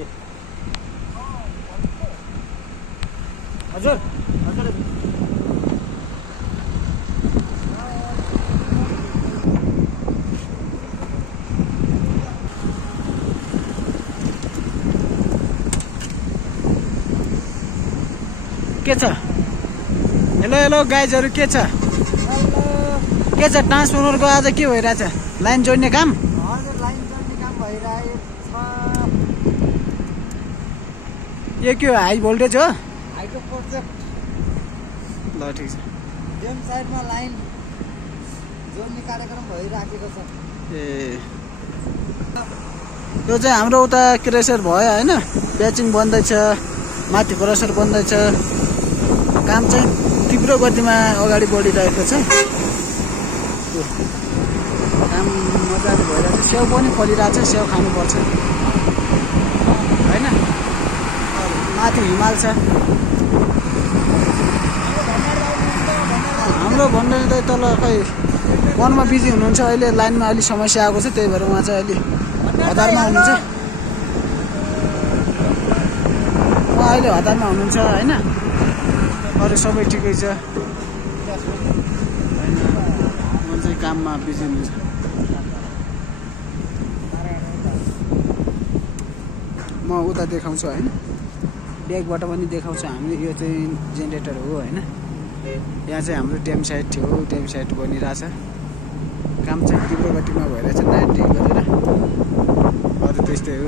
अहिले हजुर हजुर के छ हेलो हेलो गाइजहरु के छ ट्रान्सफर्मरको आज के भइरहेछ लाइन जोड्ने काम हजुर लाइन जोड्ने काम भइरहेको छ यो के हो हाई भोल्टेज हो हाइड्रो प्रोजेक्ट ल ठीक छ डेम साइडमा लाइन जोड्ने कार्यक्रम भइराखेको छ ए यो चाहिँ हाम्रो उता क्रेसर भयो हैन प्याचिङ बन्दैछ माथि क्रसर बन्दैछ काम चाहिँ तीव्र गतिमा अगाडि बढिरहेको छ काम मजाले भइरहेछ स्याउ पनि फलिरहेछ स्याउ खानुपर्छ हैन माथि हिमाल छ हाम्रो भन्ने त तल खै वनमा बिजी हुनुहुन्छ अहिले लाइनमा अलि समस्या आएको छ त्यही भएर उहाँ चाहिँ अलि हतारमा हुनुहुन्छ उहाँ अहिले हतारमा हुनुहुन्छ हैन अरु सबै ठिकै छ हैन उहाँ चाहिँ काममा बिजी हुनुहुन्छ म उता देखाउँछु हैन ब्यागबाट पनि देखाउँछ हामी यो चाहिँ जेनेरेटर हो हैन यहाँ चाहिँ हाम्रो ड्याम साइड थियो ड्याम साइड बनिरहेछ काम चाहिँ तीव्र गतिमा भइरहेछ 90 गरेर अरु त्यस्तै हो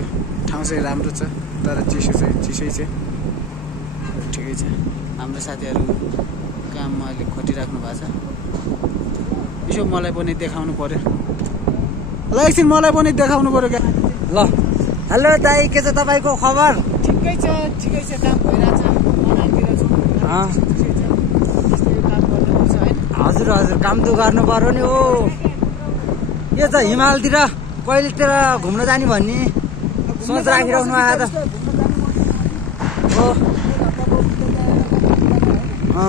ठाउँ चाहिँ राम्रो छ तर चिसो चाहिँ चिसै छ ठिकै छ हाम्रो साथीहरु काममा अलि खटिराख्नु भएको छ यसो मलाई पनि देखाउनु पर्यो ल एकछिन मलाई पनि देखाउनु पर्यो ल हेलो दाइ के छ तपाईको खबर ठिकै छ काम भइरहेछ अनलाइनतिर छु हजुर हजुर काम त गर्नु पर्यो नि हो यो त हिमालतिर कहिलेतिर घुम्न जाने भन्ने सोच राखिराख्नु आयो त हो